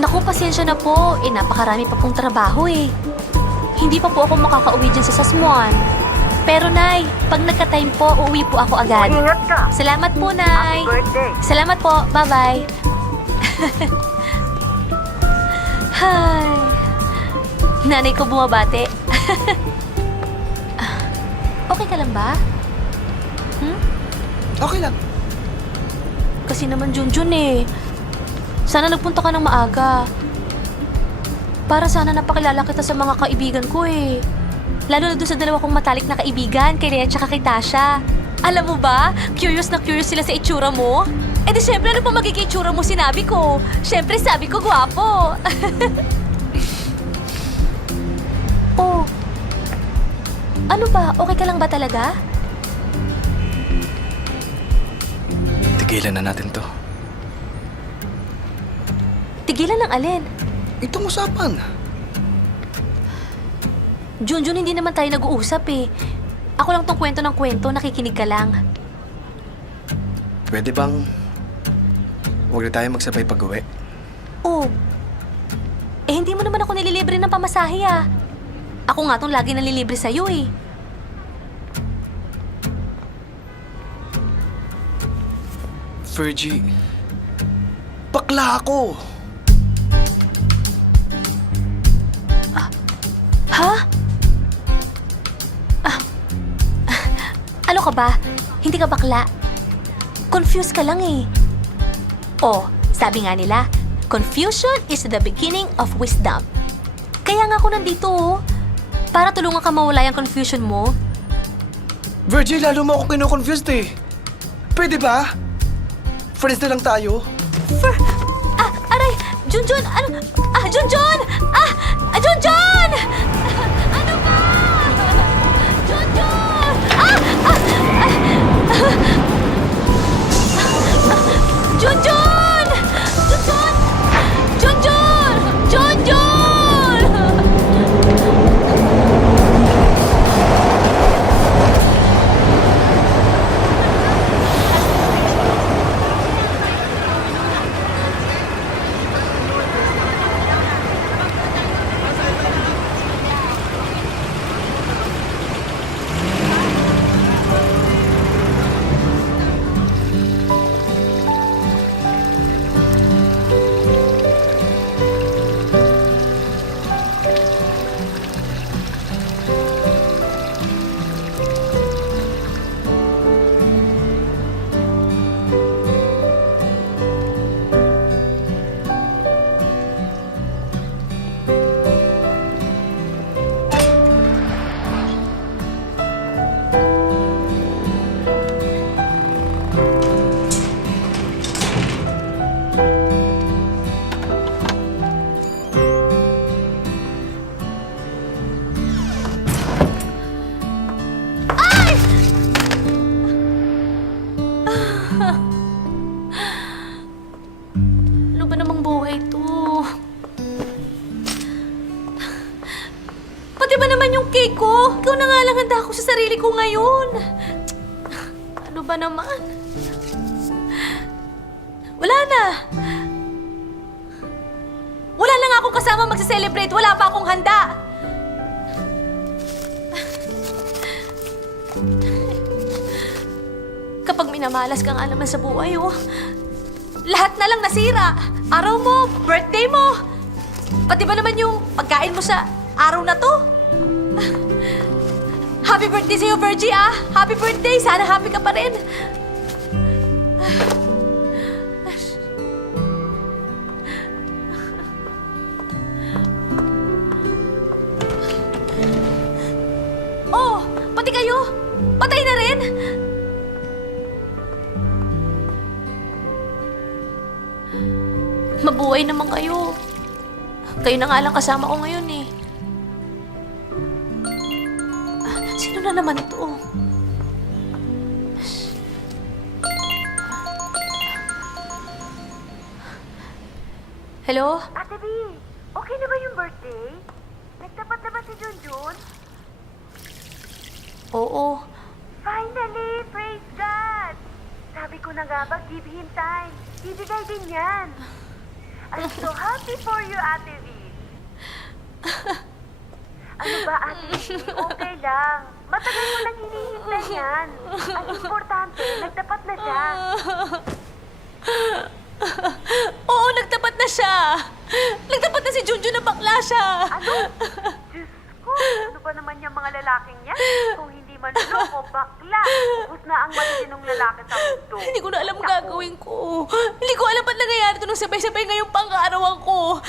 Naku, pasensya na po. Napakarami pa pong trabaho eh. Hindi pa po ako makakauwi dyan sa Sasmuan. Pero Nay, pag nagka-time po, uuwi po ako agad. Ingat ka. Salamat po, Nay. Happy birthday. Salamat po. Bye-bye. Hi. Nanay ko bumabate. Okay ka lang ba? Okay lang. Kasi naman Junjun eh. Sana nagpunta ka ng maaga. Para sana napakilala kita sa mga kaibigan ko eh. Lalo na doon sa dalawa kong matalik na kaibigan, kay Rhea at kay Tasha. Alam mo ba, curious na curious sila sa itsura mo. Eh di syempre, ano pa magiging itsura mo sinabi ko? Syempre sabi ko gwapo. Oh. Ano ba? Okay ka lang ba talaga? Tigilan na natin to. Tigilan ng alin? Itong usapan. Junjun, hindi naman tayo nag-uusap eh. Ako lang tong kwento ng kwento, nakikinig ka lang. Pwede bang huwag na tayo magsabay pag-uwi? Oh. Eh, hindi mo naman ako nililibre ng pamasahe ah. Ako nga tong lagi nalilibre sa'yo eh. Fergie, bakla ako. Ha? Ano ka ba? Hindi ka bakla. Confused ka lang eh. Oh, sabi nga nila, confusion is the beginning of wisdom. Kaya nga ako nandito oh. Para tulungan ka mawala yung confusion mo. Virgie, lalo mo ako kino-confused eh. Pwede ba? Friends na lang tayo. Aray! Junjun! Ano? Junjun! Junjun! Ano ba? Junjun! Junjun! Junjun! Junjun! Junjun! Ano ba namang buhay to? Pati ba naman yung cake ko? Ikaw na nga lang handa ako sa sarili ko ngayon. Ano ba naman? Wala na. Wala na nga akong kasama magse-celebrate. Wala pa akong handa. Kapag minamalas ka nga naman sa buhay, oh. Lahat na lang nasira. Araw mo, birthday mo. Pati ba naman yung pagkain mo sa araw na to? Happy birthday sa'yo, Virgie, ah! Happy birthday! Sana happy ka pa rin. Oh! Pati kayo! Patay na rin! Mabuhay naman kayo. Kayo na nga lang kasama ko ngayon eh. Sino na naman ito? Hello? Ate B, okay na ba yung birthday? Nagtapat na ba si Junjun? Oo. Finally! Praise God! Sabi ko na nga ba, give him time. Bibigay din yan. I'm so happy for you, Ate V. Ano ba, Ate V? Okay lang. Matagal mo nang hinihintay yan. Ang importante, nagtapat na siya. Oo, nagtapat na siya! Nagtapat na si Junjun na bakla siya! Ano? Diyos ko, ano ba naman yung mga lalaking yan? Kung hindi manloloko, bakla. Ubus na ang matitinong lalaki sa mundo. Hindi ko na alam ang gagawin ko. Hindi ko alam ba't nangyayari ito nung sabay-sabay ngayong pang-kaarawan ko.